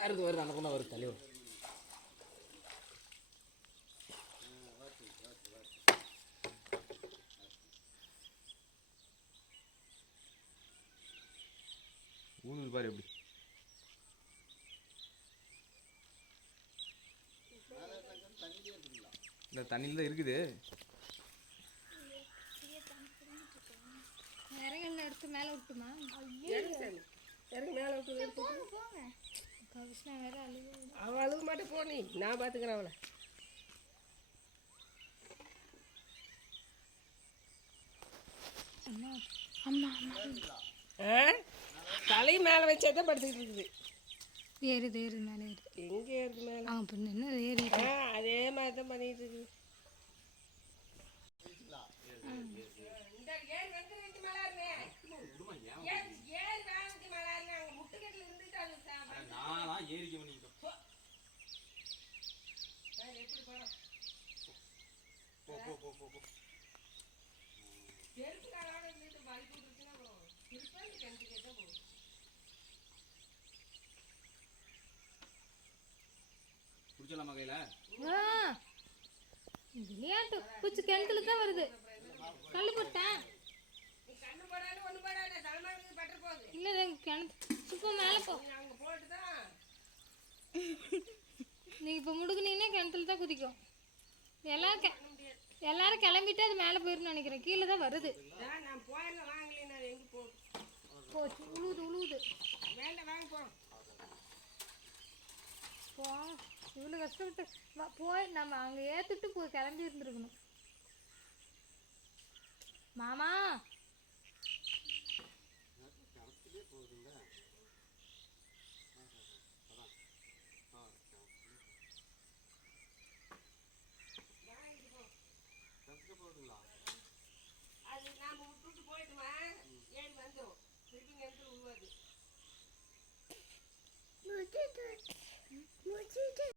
வருது அந்த பொண்ணு வருது தள்ளி வரும். ஊதுது பாரு எப்படி. இந்த தண்ணியில் தான் இருக்குது. இறங்கல எடுத்து மேலே விட்டுமா? இறங்கி மேலே விட்டு போங்க. கவிஷ்ணா வேற அழுகு. அவள் அழுக மாட்டே போ, நீ நான் பார்த்துக்கிறேன் அவளை. அம்மா தலை மேலே வச்சா தான் படுத்துக்கிட்டு இருக்குது. ஏறுது மேலே ஏறுது. எங்கே ஏறுது மேலே? அப்போ என்ன ஏறி? அதே மாதிரி தான் பண்ணிட்டு இருக்குது. விளையாட்டு பூச்சி கிணத்துல தான் வருது. கல்லு போட்டேன் இல்லை கிணத்து இப்போ மேலே போ. நீங்கள் இப்போ முடுக்குனீங்கன்னா கிணத்துல தான் குதிக்கும். எல்லாரும் கிளம்பிட்டு அது மேலே போயிருன்னு நினைக்கிறேன். கீழே தான் வருது. போச்சு உழுவுது. போ இவ்வளோ கஷ்டப்பட்டு போய் நம்ம அங்கே ஏற்றுட்டு போய் கிளம்பி இருந்துருக்கணும். மாமா அது நாம் விட்டுட்டு போயிட்டுமா ஏறி வந்துடும். திருப்பி நின்று உருவாது.